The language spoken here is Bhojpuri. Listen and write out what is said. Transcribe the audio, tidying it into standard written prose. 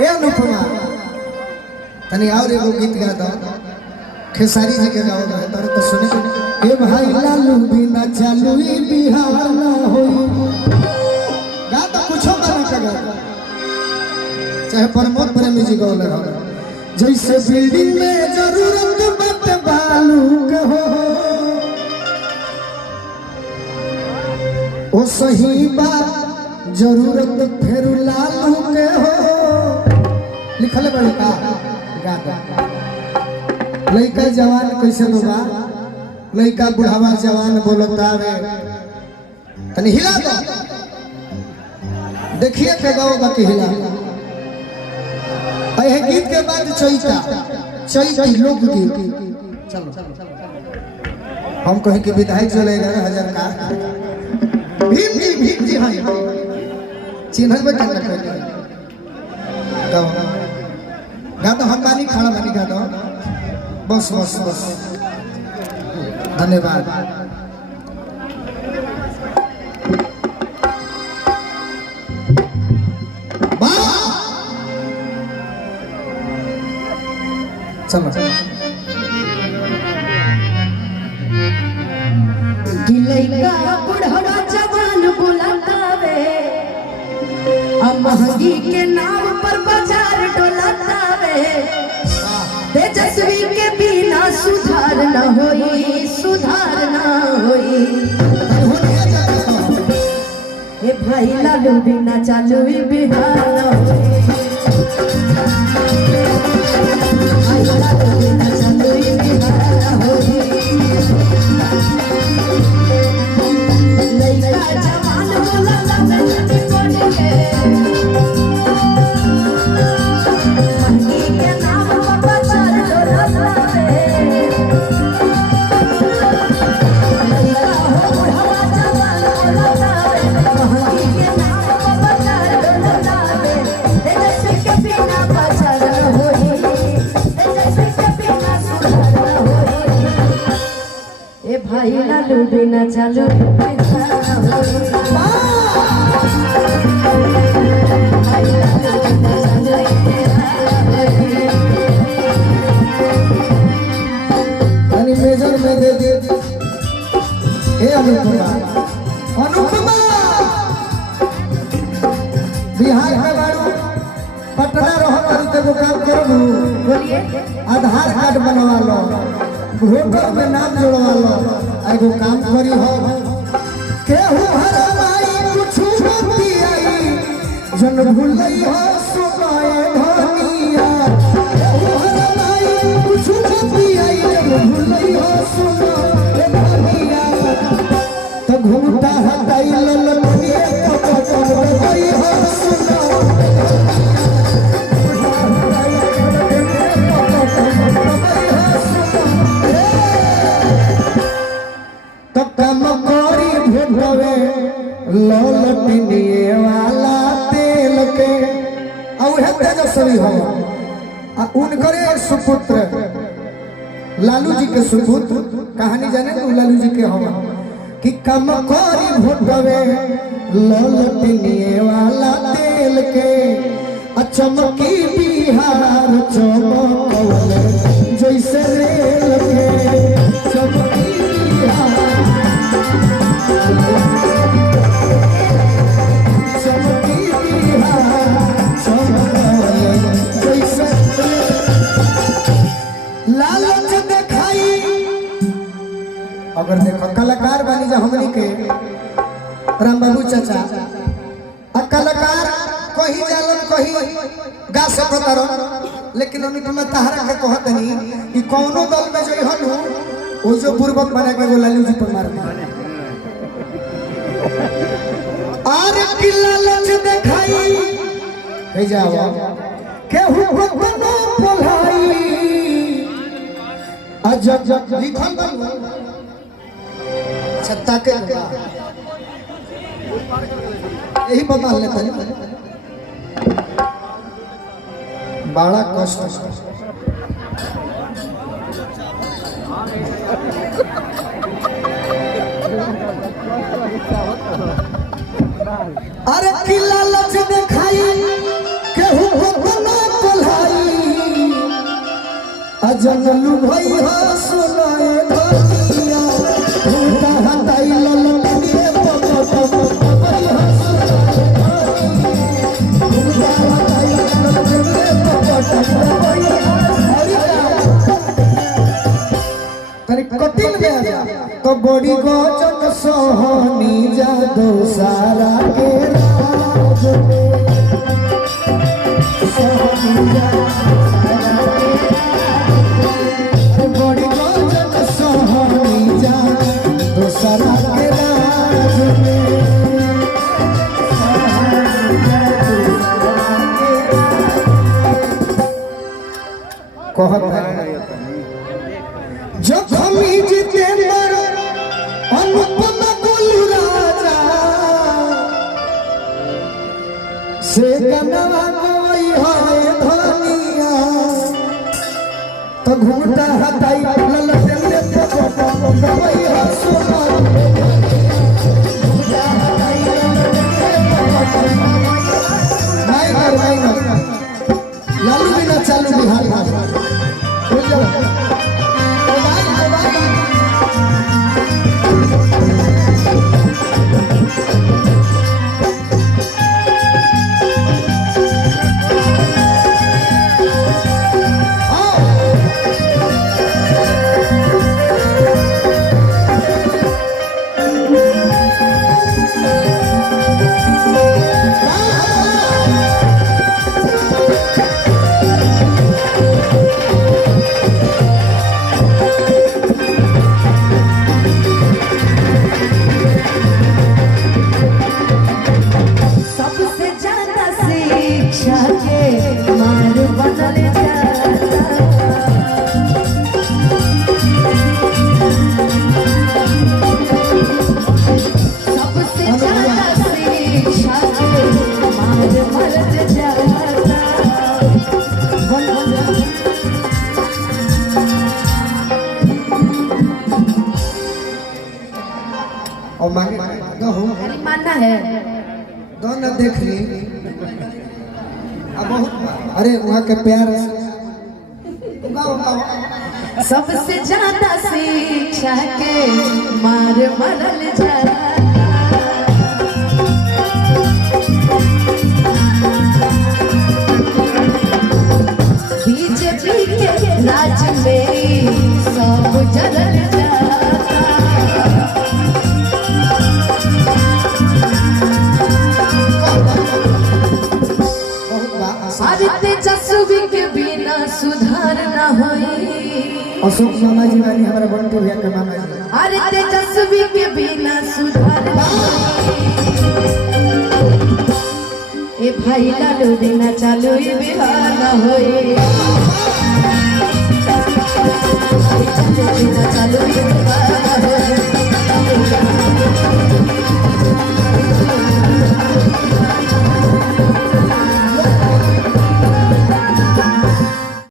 ए अनुपमा तनी और एगो गीत गा दो खेसारी जी के गाओ तारे तो सुने ए भाई लालू बिना चालू ई बिहार ना होई गा तो कुछो गाना का गा चाहे प्रमोद प्रेमी जी गाओ ले जैसे बिल्डिंग में जरूरत मत बालू के हो ओ सही बात जरूरत फिर लालू के हो लिखल बड़ी का गाता लड़का जवान कैसे होगा लड़का बुढ़ावा जवान बोलता है तनी हिला दो देखिए के गाओगा कि हिला अहे गीत के बाद चैता लोक गीत चलो हम कहें कि विधायक जो लेगा 1000 का भीम जी हाँ चिन्ह बेटा गा दो हम बानी खड़ा बानी गा दो बस बस बस धन्यवाद चलो लइका बुढ़वा जवान बुलातावे अब महंगी के नाम पर बाजार डोलातावे तेजस्वी के बिना सुधार न होई ए भाई लालू बिना चालू ही बिहार न होई भाई लालू बिना चालू ही बिहार न होई जवान बोला के नाम बाजार डोलातावे भाई लालू बिना चालू मेजर में दे दे हे अनुपमा बिहार में बाड़ू पटना रहो तो काम करो बोलिए आधार कार्ड बनवा लो वोटर में नाम जोड़वा लो एगो काम करी हो केहू हरवाई कुछ होती आई जन भूलई हो सुनाए धनिया केहू हरवाई कुछ होती आई जन भूलई हो सुनाए धनिया तो घूमता हटाई ललनिए तो गई हो सुना ललटनिए वाला तेल के तेजस्वी हो उनकरे सुपुत्र लालू जी के सुपुत्र कहानी जाने तो लालू जी के हो कि कम करी भोटवे ललटनिए वाला तेल के चमकी बिहार चमकौल जैसे रेल के चमकी बिहार अगर देखो कलाकार बानी जा हमनी के राम बाबू चाचा कलाकार कहीं जालन कहीं गा सकता रहो लेकिन अनुपमा तहरा के कहत नहीं कि कोनो दल में जो हनु ओ जो पूर्वक बना के लालू जी पर मार दे आरे की लालच दिखाई हे जाओ केहू बनो भलाई अजब लिखल बनो सत्ता के यही बता लेते हैं बड़ा कष्ट अरे की लालच दिखाई केहू तना कोल्हाई अजंगलू भई हो सुनाए धनिया घूटा हटाई ललनिए पपट भई हो घूटा हटाई ललनिए पपट भई तरी कटिल में तो बड़ी गजन सोहनी जादू सारा के राज में सोहनी जादू सारा के बड़ी गजन सोहनी जादू सारा के राज में कहत जखमी जितेंद्र अनुपम कुल राजा से गनवा कोई है धनिया तो घूटा हटाई ललटले पपट कोई है सोना घूटा हटाई ललटले पपट नहीं लालू बिना चालू बिहार हो जाओ और मानना है दोनों देख ली अब बहुत अरे वहाँ के प्यार सबसे ज्यादा शिक्षा के मार मरल जाता बीजेपी के राज में सब जगल जाता तेजस्वी के बिना सुधार न होई अशोक मामा जी वाली हमारा बंटू भैया के मामा जी अरे तेजस्वी के बिना सुधार न होई ए भाई लालू बिना चालू ही बिहार न होई बिना चालू ही बिहार